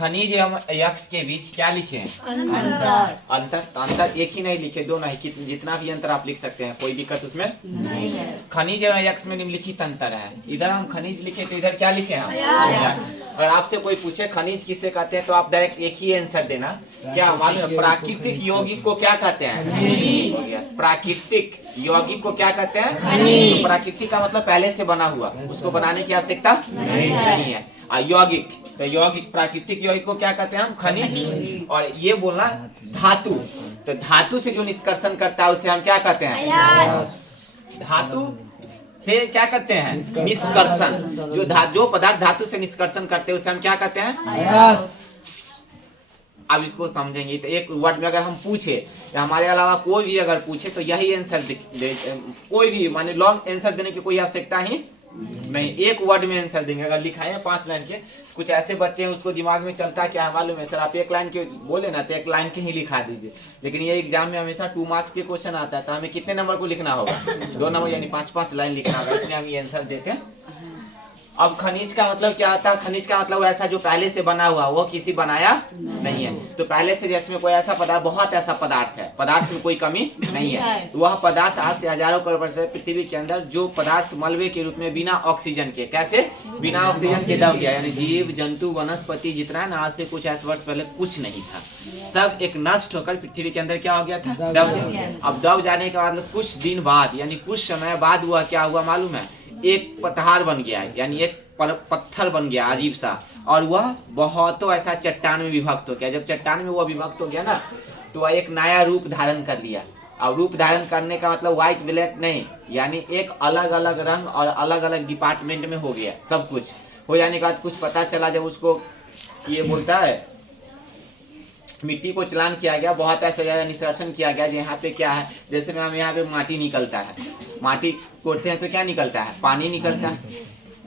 खनिज एवं यक्ष के बीच क्या लिखे हैं? अंतर। तो अंतर एक ही नहीं लिखे, दो नहीं, जितना भी अंतर आप लिख सकते हैं, कोई दिक्कत उसमें नहीं है। खनिज एवं यक्ष में निम्नलिखित अंतर है। इधर हम खनिज लिखे तो इधर क्या लिखे हम? यक्ष। अगर आपसे कोई पूछे खनिज किसे कहते हैं तो आप डायरेक्ट एक ही आंसर देना, क्या मालूम है? प्राकृतिक यौगिक को क्या कहते हैं? प्राकृतिक यौगिक को क्या कहते हैं? तो प्राकृतिक का मतलब पहले से बना हुआ, उसको बनाने की आवश्यकता नहीं है। यौगिक, तो यौगिक प्राकृतिक यौगिक को क्या कहते हैं हम? खनिज। और ये बोलना धातु, तो धातु से जो निष्कर्षण करता है उसे हम क्या कहते हैं? धातु से क्या करते हैं? निष्कर्षण। जो पदार्थ धातु से निष्कर्षण करते हैं उसे हम क्या कहते हैं? अब इसको समझेंगे तो एक वर्ड में अगर हम पूछे या हमारे अलावा कोई भी अगर पूछे तो यही आंसर कोई भी माने लॉन्ग आंसर देने की कोई आवश्यकता ही नहीं, एक वर्ड में आंसर देंगे। अगर लिखाए 5 लाइन के, कुछ ऐसे बच्चे हैं उसको दिमाग में चलता है क्या मालूम है सर, आप 1 लाइन के बोले ना तो 1 लाइन के ही लिखा दीजिए, लेकिन ये एग्जाम में हमेशा 2 मार्क्स के क्वेश्चन आता है तो हमें कितने नंबर को लिखना होगा? 2 नंबर, यानी 5-5 लाइन लिखना होगा, इसलिए हम ये आंसर देते हैं। अब खनिज का मतलब क्या होता है? खनिज का मतलब ऐसा जो पहले से बना हुआ, वो किसी बनाया नहीं है। तो पहले से जिसमें कोई ऐसा पदार्थ, बहुत ऐसा पदार्थ है, पदार्थ में कोई कमी नहीं है, तो वह पदार्थ आज से हजारों करोड़ वर्ष पृथ्वी के अंदर जो पदार्थ मलबे के रूप में बिना ऑक्सीजन के, कैसे बिना ऑक्सीजन के दब गया, यानी जीव जंतु वनस्पति जितना है ना, आज से कुछ ऐसे वर्ष पहले कुछ नहीं था, सब एक नष्ट होकर पृथ्वी के अंदर क्या हो गया था? दब गया। अब दब जाने के बाद कुछ दिन बाद, यानी कुछ समय बाद हुआ क्या हुआ मालूम है? एक पठार बन गया, यानी एक पत्थर बन गया अजीब सा, और वह बहुतों ऐसा चट्टान में विभक्त हो गया। जब चट्टान में वह विभक्त हो गया ना, तो वह एक नया रूप धारण कर लिया। अब रूप धारण करने का मतलब व्हाइट ब्लैक नहीं, यानी एक अलग अलग रंग और अलग अलग डिपार्टमेंट में हो गया। सब कुछ हो जाने के बाद कुछ पता चला, जब उसको ये बोलता है मिट्टी को चलान किया गया, बहुत ऐसा जगह निष्कर्षण किया गया यहाँ पे क्या है, जैसे में हम यहाँ पे माटी निकलता है, माटी कोड़ते हैं तो क्या निकलता है? पानी निकलता है।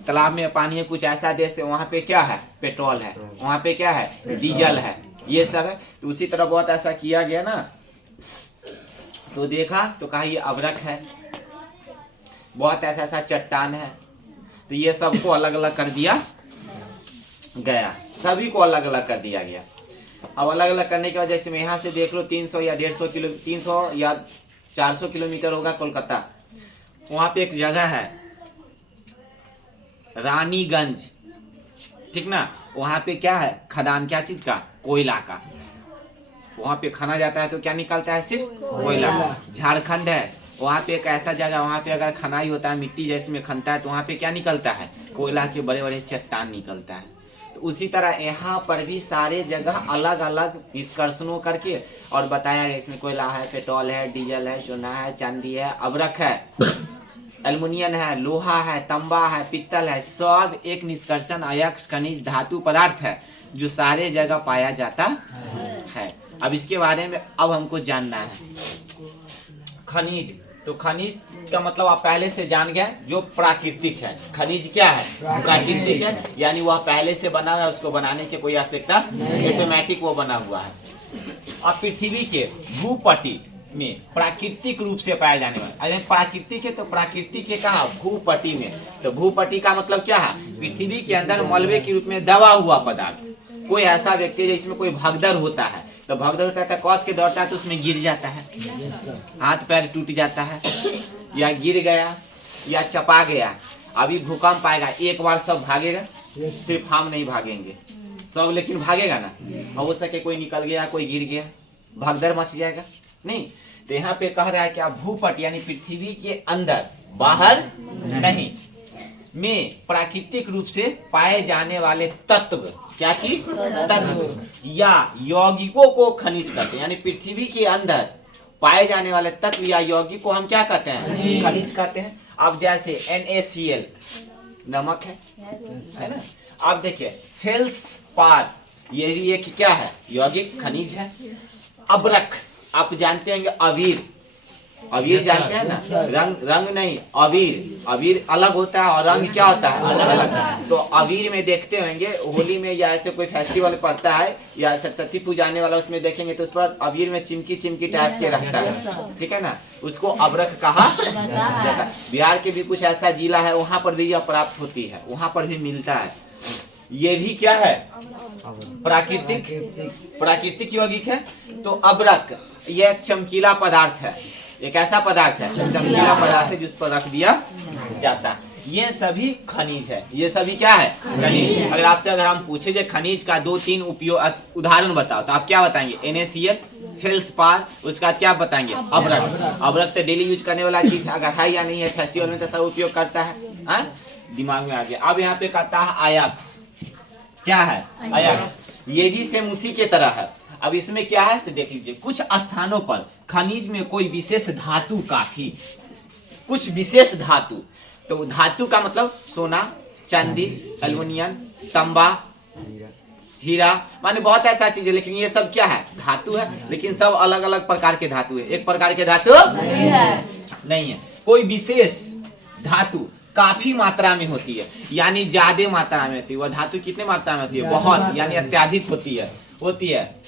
तालाब में पानी है, कुछ ऐसा देश है वहाँ पे क्या है? पेट्रोल है, वहाँ पे क्या है? डीजल है, ये सब है। तो उसी तरह बहुत ऐसा किया गया ना, तो देखा तो कहा ये अवरक है, बहुत ऐसा ऐसा चट्टान है, तो ये सबको अलग अलग कर दिया गया, सभी को अलग अलग कर दिया गया। अब अलग अलग करने के वजह से यहाँ से देख लो 300 या 150 किलो, 300 या 400 किलोमीटर होगा कोलकाता, वहाँ पे एक जगह है रानीगंज, ठीक ना, वहाँ पे क्या है? खदान, क्या चीज का? कोयला का। वहाँ पे खाना जाता है तो क्या निकलता है? सिर्फ कोयला। झारखंड है, वहाँ पे एक ऐसा जगह, वहाँ पे अगर खनाई होता है, मिट्टी जैसे में खनता है, तो वहाँ पे क्या निकलता है? कोयला के बड़े बड़े चट्टान निकलता है। तो उसी तरह यहाँ पर भी सारे जगह अलग अलग निष्कर्षणों करके और बताया है, इसमें कोयला है, पेट्रोल है, डीजल है, सोना है, चांदी है, अबरक है, एल्युमिनियम है, लोहा है, तांबा है, पित्तल है, सब एक निष्कर्षण अयस्क खनिज धातु पदार्थ है जो सारे जगह पाया जाता है। अब इसके बारे में अब हमको जानना है। खनिज, तो खनिज का मतलब आप पहले से जान गए, जो प्राकृतिक है। खनिज क्या है? प्राकृतिक है, यानी वह पहले से बना है, उसको बनाने की कोई आवश्यकता, ऑटोमेटिक वो बना हुआ है। अब पृथ्वी के भूपटल में प्राकृतिक रूप से पाए जाने वाले, अगर प्राकृतिक है तो प्राकृतिक के कहा? भूपटल में। तो भूपटल का मतलब क्या है? पृथ्वी के अंदर मलबे के रूप में दबा हुआ पदार्थ। कोई ऐसा व्यक्ति जिसमें कोई भगदड़ होता है, तो भगदड़ होता है, कस के दौड़ता है तो उसमें गिर जाता है, हाथ पैर टूट जाता है, या गिर गया या चपा गया। अभी भूकंप आएगा, एक बार सब भागेगा, सिर्फ हम नहीं भागेंगे, सब लेकिन भागेगा ना। हो सके कोई निकल गया, कोई गिर गया, भगदड़ मच जाएगा नहीं। तो यहाँ पे कह रहा है क्या? भूपट यानी पृथ्वी के अंदर, बाहर नहीं, में प्राकृतिक रूप से पाए जाने वाले तत्व, क्या चीज? तत्व या यौगिकों को खनिज कहते हैं। यानी पृथ्वी के अंदर पाए जाने वाले तत्व या यौगिक को हम क्या कहते हैं? खनिज कहते हैं। अब जैसे NaCl नमक है ना। अब देखिए फेल्सपार, ये भी एक क्या है? यौगिक खनिज है। अबरक, आप जानते होंगे, अबीर, अबीर जानते हैं ना, रंग नहीं, अबीर, अबीर अलग होता है और रंग क्या होता है? अलग अलग। तो अबीर में देखते होंगे होली में या ऐसे कोई फेस्टिवल पड़ता है या सरस्वती पूजाने वाला, उसमें देखेंगे तो उस पर अबीर में चिमकी चिमकी टाइप के रहता है, ठीक है ना, उसको अबरक कहा जाता है। बिहार के भी कुछ ऐसा जिला है, वहाँ पर भी यह प्राप्त होती है, वहाँ पर भी मिलता है। ये भी क्या है? प्राकृतिक यौगिक है। तो अबरक ये एक चमकीला पदार्थ है, एक ऐसा पदार्थ है चमकीला पदार्थ है जिस पर रख दिया जाता है। ये सभी खनिज है। ये सभी क्या है? खनिज। अगर आपसे हम पूछे जो खनिज का 2-3 उपयोग उदाहरण बताओ तो आप क्या बताएंगे? NaCl, फेल्सपार, उसका क्या बताएंगे? अबरक। अबरक तो डेली यूज करने वाला चीज है, अगर है या नहीं है फेस्टिवल में तो सब उपयोग करता है। दिमाग में आ गया। अब यहाँ पे कहता है आयक्स। क्या है? आयक्स। ये भी सेम उसी के तरह है। अब इसमें क्या है से देख लीजिए। कुछ स्थानों पर खनिज में कोई विशेष धातु काफी, कुछ विशेष धातु, तो धातु का मतलब सोना, चांदी, एल्युमिनियम, तांबा, हीरा, माने बहुत ऐसा चीज है। लेकिन ये सब क्या है? धातु है, लेकिन सब अलग अलग प्रकार के धातु है। एक प्रकार के धातु नहीं है। कोई विशेष धातु काफी मात्रा में होती है, यानी ज्यादा मात्रा में होती है। वह धातु कितने मात्रा में होती है? बहुत, यानी अत्यधिक होती है,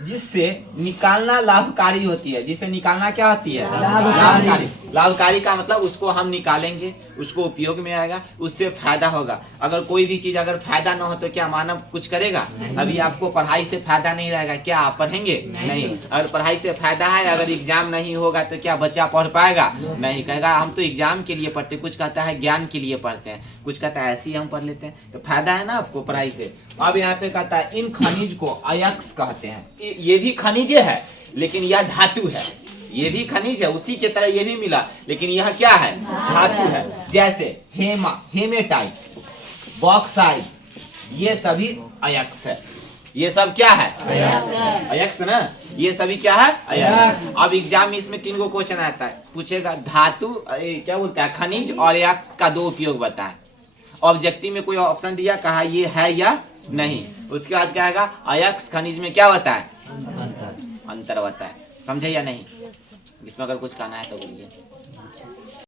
जिससे निकालना लाभकारी होती है। जिससे निकालना क्या होती है? लाभकारी। लाभकारी का मतलब उसको हम निकालेंगे, उसको उपयोग में आएगा, उससे फायदा होगा। अगर कोई भी चीज अगर फायदा ना हो तो क्या मानव कुछ करेगा? अभी आपको पढ़ाई से फायदा नहीं रहेगा, क्या आप पढ़ेंगे? नहीं। अगर पढ़ाई से फायदा है, अगर एग्जाम नहीं होगा तो क्या बच्चा पढ़ पाएगा? नहीं। कहेगा हम तो एग्जाम के लिए पढ़ते, कुछ कहता है ज्ञान के लिए पढ़ते हैं, कुछ कहता है ऐसे ही हम पढ़ लेते हैं। तो फायदा है ना आपको पढ़ाई से। अब यहाँ पे कहता है इन खनिज को अयस्क कहते हैं। ये भी खनिज है, लेकिन यह धातु है। ये भी खनिज है, उसी के तरह ये भी मिला, लेकिन यह क्या है? धातु है। जैसे हेमेटाइट, बॉक्साइट, ये सभी अयस्क है। ये सब क्या है? अयस्क ना। ये सभी क्या है? अयस्क। अब एग्जाम में इसमें 3 क्वेश्चन आता है, पूछेगा धातु क्या बोलता है? खनिज और अयस्क का 2 उपयोग बताए। ऑब्जेक्टिव में कोई ऑप्शन दिया, कहा ये है या नहीं। उसके बाद क्या आएगा? अयस्क खनिज में क्या होता है? अंतर होता है। समझे या नहीं? इसमें अगर कुछ कहना है तो बोलिए।